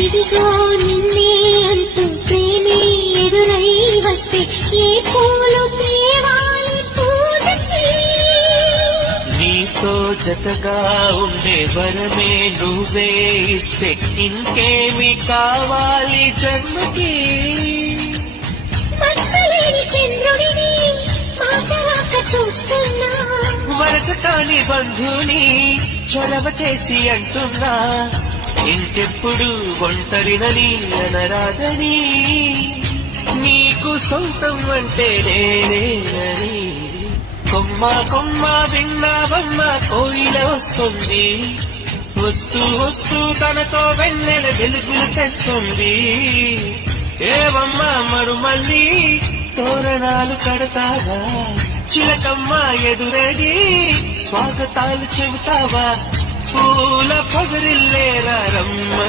ఇదిగో నిన్నే అంటూ ప్రేమే ఎదురై వస్తే ఏ పూలు తేవాలి పూజకి. నీతో జతగా ఉండే వరమే నువ్వే ఇస్తే ఇంకేమి కావాలి జన్మకి. మచ్చలేని చంద్రుడిని మాటలాక చూస్తున్నా, వరస కాని బంధుని చొరవ చేసి అంటున్నా, ఇంకెప్పుడు ఒంటరినని అనరాదని, నీకు సొంతం అంటే నేనేనని. కొమ్మ కొమ్మ విన్నావమ్మ కోయిల వస్తుంది, వస్తూ వస్తూ తనతో వెన్నెల వెలుగులు తెస్తుంది. ఏవమ్మ మరుమల్లి తోరణాలు కడతావా, చిలకమ్మ ఎదురేగి స్వాగతాలు చెబుతావా, పూల పొగరిల్లేరా రమ్మ.